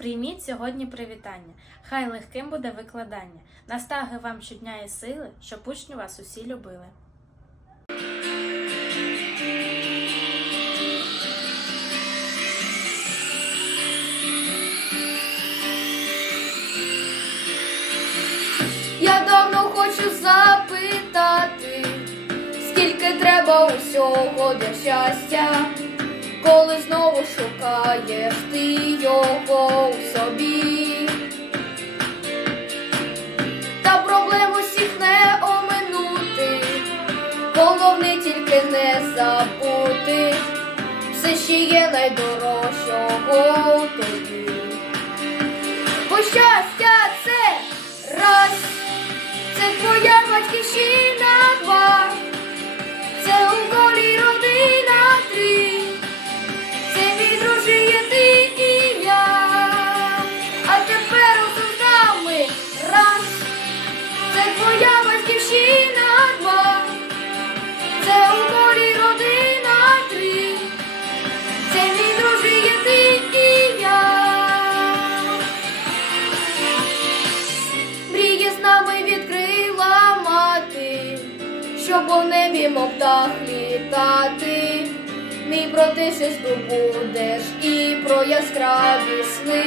Прийміть сьогодні привітання. Хай легким буде викладання. Настаги вам щодня і сили, щоб учні вас усі любили. Я давно хочу запитати, скільки треба усього для щастя, знову шукаєш ти його у собі. Та проблем усіх не оминути, головне тільки не забути, все ще є найдорожчого тобі. Бо щоб у небі мов птах літати. Мій про ти ще здобудеш і про яскраві сни.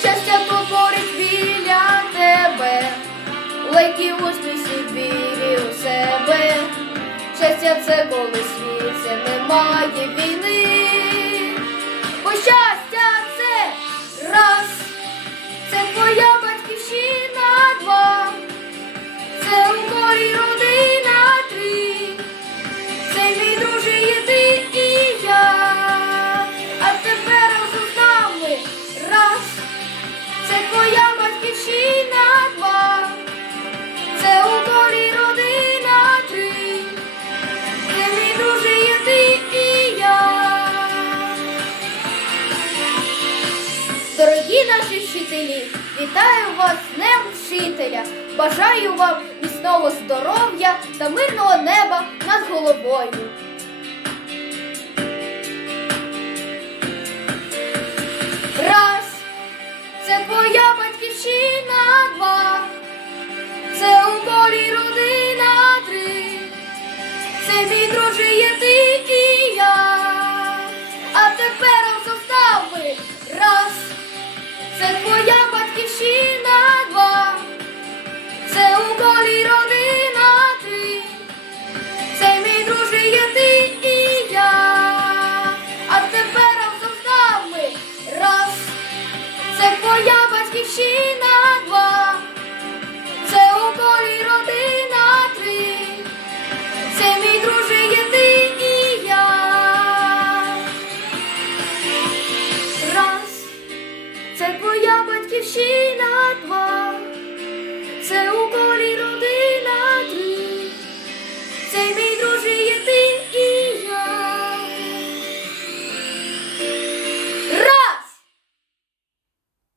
Щастя тут біля тебе, легкі усміші вірі у себе. Щастя це коли вчителі, вітаю вас з Днем Вчителя! Бажаю вам міцного здоров'я та мирного неба над головою. Раз, це твоя батьківщина, два, це у полі родина три, це мій друже є